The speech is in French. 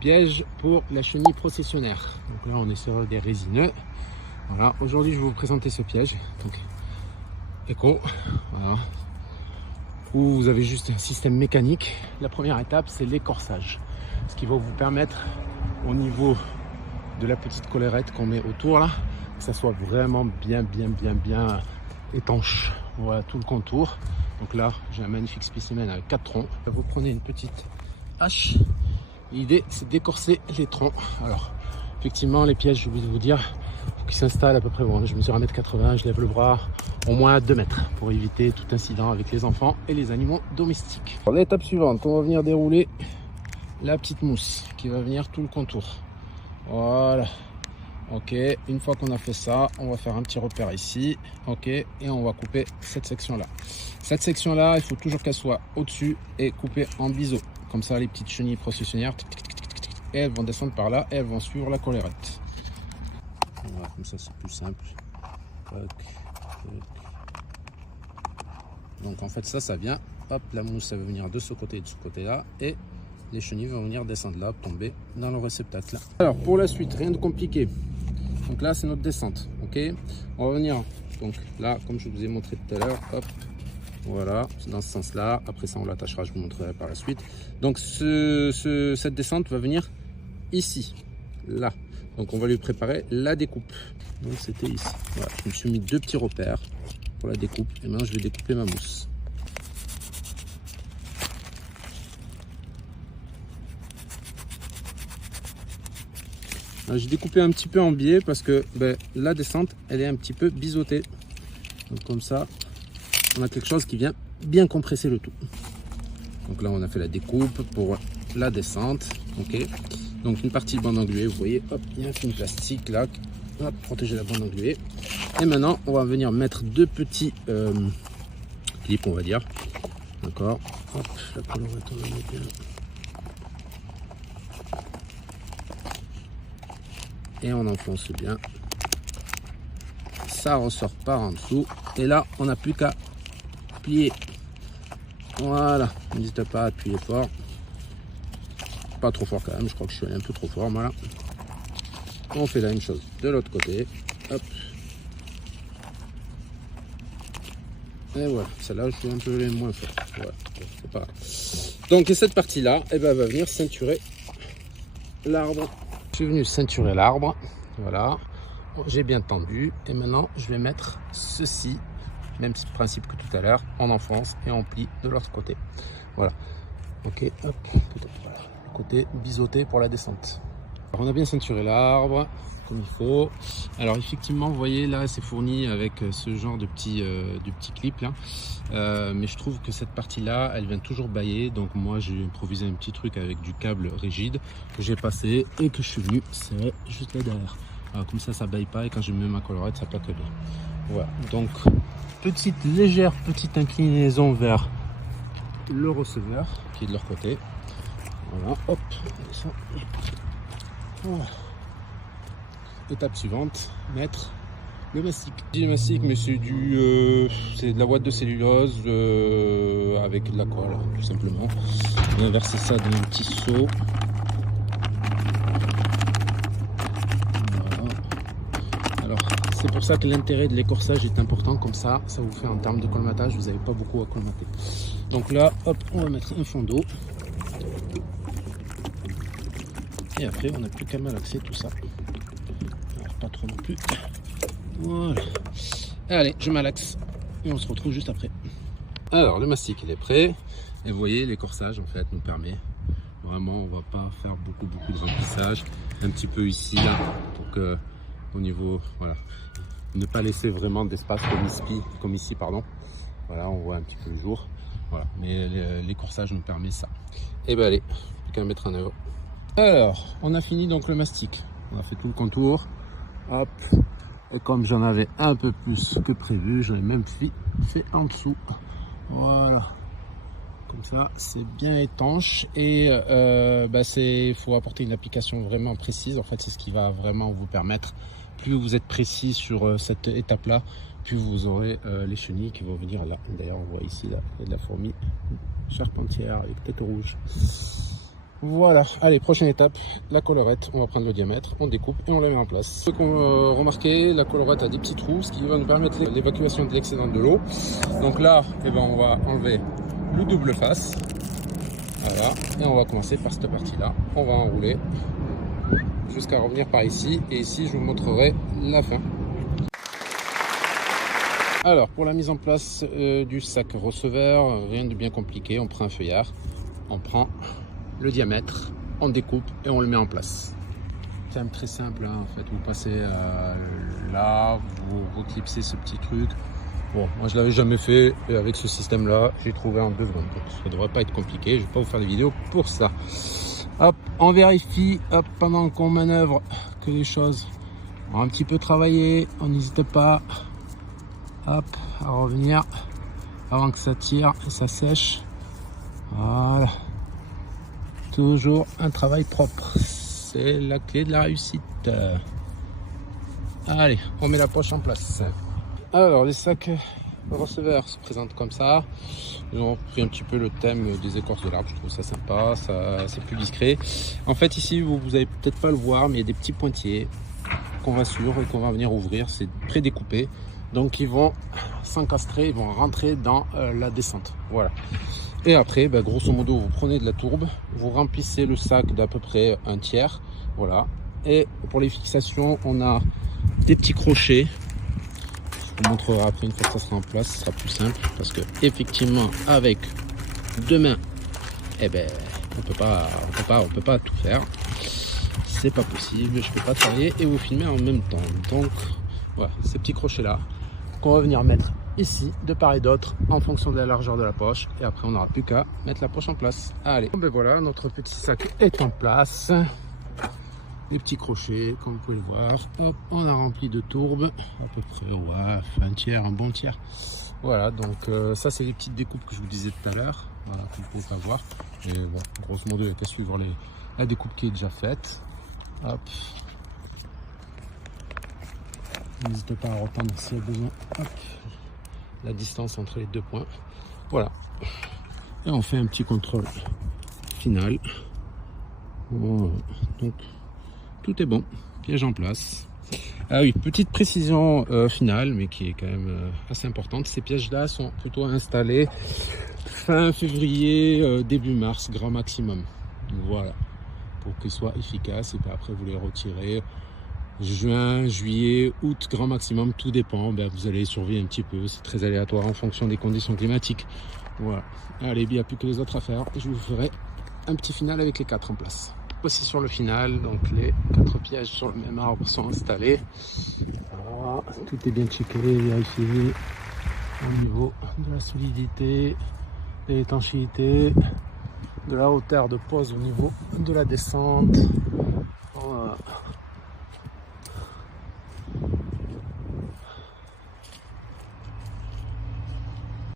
piège pour la chenille processionnaire. Donc là, on est sur des résineux. Voilà, aujourd'hui, je vais vous présenter ce piège. Donc, éco, voilà, où vous avez juste un système mécanique. La première étape, c'est l'écorçage, ce qui va vous permettre, au niveau de la petite collerette qu'on met autour là, que ça soit vraiment bien étanche. Voilà tout le contour. Donc là, j'ai un magnifique spécimen avec 4 troncs. Vous prenez une petite hache. L'idée, c'est d'écorcer les troncs. Alors, effectivement, les pièges, j'ai oublié de vous dire, faut qu'ils s'installent à peu près. Bon, je mesure 1,80 m, je lève le bras au moins à 2 mètres pour éviter tout incident avec les enfants et les animaux domestiques. Pour l'étape suivante, on va venir dérouler la petite mousse qui va venir tout le contour. Voilà. Ok, une fois qu'on a fait ça, on va faire un petit repère ici. Ok, et on va couper cette section là. Cette section là, il faut toujours qu'elle soit au-dessus et coupée en biseau. Comme ça, les petites chenilles processionnaires, et elles vont descendre par là et elles vont suivre la collerette. Voilà, comme ça c'est plus simple. Donc en fait ça vient, hop, la mousse ça va venir de ce côté et de ce côté là, et les chenilles vont venir descendre là, tomber dans le réceptacle là. Alors pour la suite, rien de compliqué. Donc là c'est notre descente, ok. On va venir, donc là comme je vous ai montré tout à l'heure, hop, voilà, dans ce sens là. Après ça on l'attachera, je vous montrerai par la suite. Donc cette descente va venir ici, là. Donc on va lui préparer la découpe. Donc c'était ici. Voilà, je me suis mis 2 petits repères pour la découpe. Et maintenant je vais découper ma mousse. J'ai découpé un petit peu en biais parce que la descente elle est un petit peu biseautée. Donc comme ça on a quelque chose qui vient bien compresser le tout. Donc là on a fait la découpe pour la descente. Ok. Donc une partie de bande engluée, vous voyez, hop, il y a un film plastique là, hop, protéger la bande engluée. Et maintenant on va venir mettre 2 petits clips, on va dire. D'accord. Hop, la collerette on la met bien. Et on enfonce bien. Ça ressort par en dessous. Et là, on n'a plus qu'à plier. Voilà. N'hésitez pas à appuyer fort. Pas trop fort quand même. Je crois que je suis allé un peu trop fort. Voilà. On fait la même chose de l'autre côté. Hop. Et voilà. Celle-là, je suis un peu moins fort. Voilà. C'est pas grave. Donc, et cette partie-là, eh ben, va venir ceinturer l'arbre. Je suis venu ceinturer l'arbre, voilà, j'ai bien tendu et maintenant je vais mettre ceci, même principe que tout à l'heure, on enfonce et on plie de l'autre côté, voilà, ok, hop, voilà, côté biseauté pour la descente. Alors, on a bien ceinturé l'arbre comme il faut. Alors effectivement vous voyez là c'est fourni avec ce genre de petits clips là, mais je trouve que cette partie là elle vient toujours bailler, donc moi j'ai improvisé un petit truc avec du câble rigide que j'ai passé et que je suis venu serrer juste là derrière. Alors, comme ça baille pas et quand je mets ma collerette ça plaque bien. Voilà, donc légère petite inclinaison vers le receveur qui est de leur côté. Voilà, hop, ça. Voilà. Étape suivante, mettre le mastic. Le mastic, mais c'est c'est de la boîte de cellulose avec de la colle, tout simplement. On va verser ça dans un petit seau. Voilà. Alors, c'est pour ça que l'intérêt de l'écorçage est important, comme ça vous fait en termes de colmatage, vous n'avez pas beaucoup à colmater. Donc là, hop, on va mettre un fond d'eau. Et après, on n'a plus qu'à malaxer tout ça. Pas trop non plus. Voilà. Allez, je malaxe et on se retrouve juste après. Alors le mastic il est prêt et vous voyez l'écorçage en fait nous permet vraiment, on va pas faire beaucoup de remplissage, un petit peu ici là pour que au niveau, voilà, ne pas laisser vraiment d'espace comme ici pardon. Voilà, on voit un petit peu le jour, voilà, mais l'écorçage nous permet ça. Et ben allez, plus qu'à mettre en œuvre. Alors on a fini donc le mastic, on a fait tout le contour. Hop, et comme j'en avais un peu plus que prévu, j'en ai même fait en dessous. Voilà, comme ça c'est bien étanche et il faut apporter une application vraiment précise. En fait c'est ce qui va vraiment vous permettre, plus vous êtes précis sur cette étape là, plus vous aurez les chenilles qui vont venir là. D'ailleurs on voit ici là, il y a de la fourmi charpentière avec tête rouge. Voilà, allez, prochaine étape, la collerette. On va prendre le diamètre, on découpe et on le met en place. Ce qu'on remarqué, la collerette a des petits trous, ce qui va nous permettre l'évacuation de l'excédent de l'eau. Donc là, eh ben, on va enlever le double face. Voilà, et on va commencer par cette partie-là. On va enrouler jusqu'à revenir par ici. Et ici, je vous montrerai la fin. Alors, pour la mise en place du sac receveur, rien de bien compliqué. On prend un feuillard, on prend le diamètre, on découpe et on le met en place. C'est quand même très simple, hein, en fait. Vous passez là, vous reclipsez ce petit truc. Bon, moi je l'avais jamais fait et avec ce système là, j'ai trouvé en 2 secondes. Donc ça ne devrait pas être compliqué. Je vais pas vous faire des vidéos pour ça. Hop, on vérifie, hop, pendant qu'on manœuvre, que les choses ont un petit peu travaillé. On n'hésite pas, hop, à revenir avant que ça tire et ça sèche. Voilà. Toujours un travail propre, c'est la clé de la réussite. Allez, on met la poche en place. Alors, les sacs receveurs se présentent comme ça. Ils ont pris un petit peu le thème des écorces de l'arbre. Je trouve ça sympa, c'est plus discret. En fait, ici, vous allez peut-être pas le voir, mais il y a des petits pointillés qu'on va sur et qu'on va venir ouvrir. C'est pré-découpé. Donc, ils vont s'encastrer, ils vont rentrer dans la descente. Voilà. Et après, ben, grosso modo, vous prenez de la tourbe, vous remplissez le sac d'à peu près 1/3. Voilà. Et pour les fixations, on a des petits crochets. Je vous montrerai après une fois que ça sera en place, ce sera plus simple. Parce que effectivement, avec 2 mains, eh ben, on peut pas tout faire. C'est pas possible, je peux pas travailler et vous filmer en même temps. Donc, voilà, ces petits crochets là qu'on va venir mettre ici de part et d'autre en fonction de la largeur de la poche et après on n'aura plus qu'à mettre la poche en place. Allez, bon, ben voilà, notre petit sac est en place. Les petits crochets comme vous pouvez le voir. Hop, on a rempli de tourbe à peu près, ouais, un bon tiers. Voilà, donc ça c'est les petites découpes que je vous disais tout à l'heure, voilà, que vous pouvez pas voir. Et bon, grosso modo il n'y a qu'à suivre la découpe qui est déjà faite. Hop, n'hésitez pas à reprendre s'il y a besoin. Hop, la distance entre les 2 points. Voilà. Et on fait un petit contrôle final. Voilà. Donc tout est bon, piège en place. Ah oui, petite précision finale, mais qui est quand même assez importante. Ces pièges-là sont plutôt installés fin février, début mars, grand maximum. Voilà, pour qu'ils soient efficaces. Et puis après, vous les retirez juin, juillet, août, grand maximum, tout dépend. Ben, vous allez surveiller un petit peu, c'est très aléatoire en fonction des conditions climatiques. Voilà. Allez, il n'y a plus que les autres à faire. Je vous ferai un petit final avec les 4 en place. Aussi sur le final, donc les 4 pièges sur le même arbre sont installés. Voilà. Tout est bien checké, vérifié au niveau de la solidité, de l'étanchéité, de la hauteur de pose au niveau de la descente. Voilà.